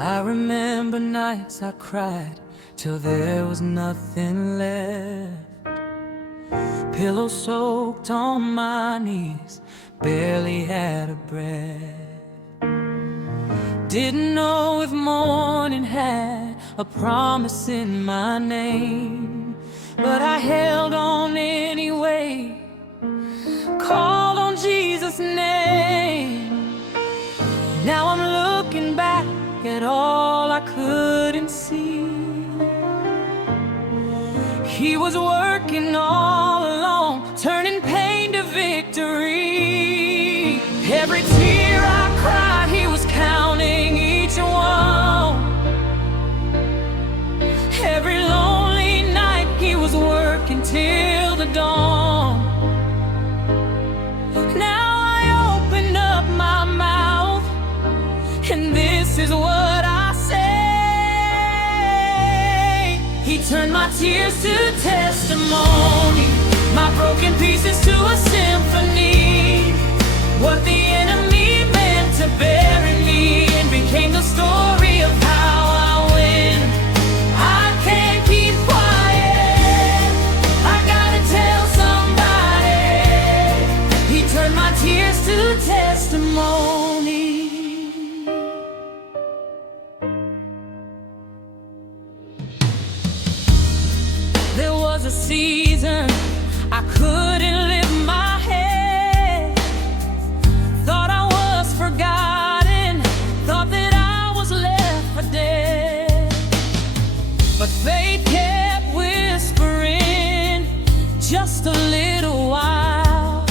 I remember nights I cried till there was nothing left. Pillow soaked on my knees, barely had a breath. Didn't know if morning had a promise in my name, but I held on anyway, called on Jesus' name. Now I'm looking back at all I couldn't see. He was working all along, turning pain to victory. Every tear I cried, He was counting each one. Every lonely night, He was working till the dawn. Now I open up my mouth, and this is what I say. He turned my tears to testimony, my broken pieces to a symphony. What the enemy meant to bury me, and became the story of how I win. I can't keep quiet, I gotta tell somebody. He turned my tears to testimony. There was a season I couldn't lift my head. Thought I was forgotten, thought that I was left for dead. But faith kept whispering, just a little while,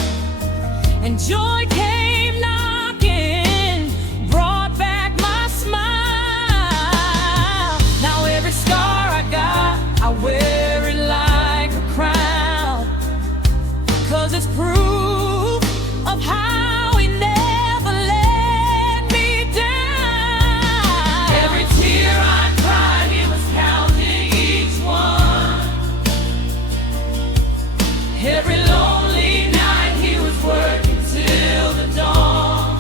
and joy came knocking, brought back my smile. Now every scar I got, I wear it like a crown, 'cause it's proof of how He never let me down. Every tear I cried, He was counting each one. Every lonely night, He was working till the dawn.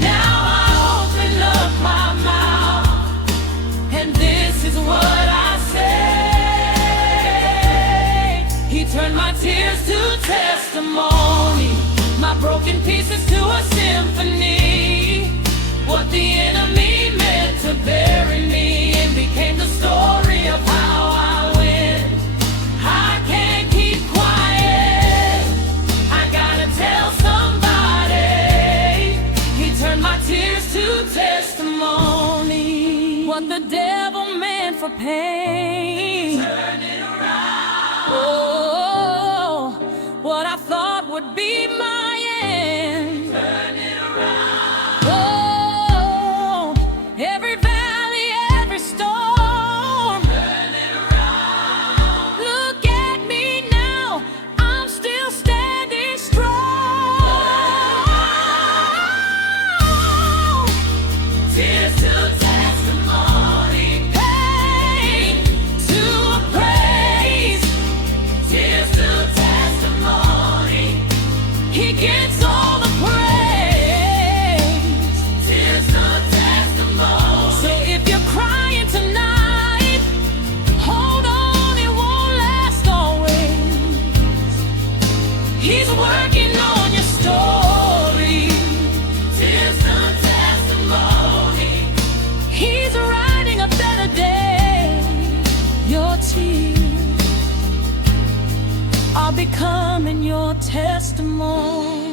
Now I open up my mouth, and this is what I say. He turned my tears to testimony, my broken pieces to a symphony. What the enemy meant to bury me, and became the story of how I win. I can't keep quiet, I gotta tell somebody. He turned my tears to testimony. What the devil meant for pain, turn it around. Oh, what I thought would be my end, turn it around. Oh, every valley, every storm, turn it around. Look at me now, I'm still standing strong. Tears to testimony, pain to a praise. Tears to testimony, He gets all the praise. Tears to testimony. So if you're crying tonight, hold on, it won't last always. He's working on your story. Tears to testimony, He's writing a better day. Your tears are becoming your testimony.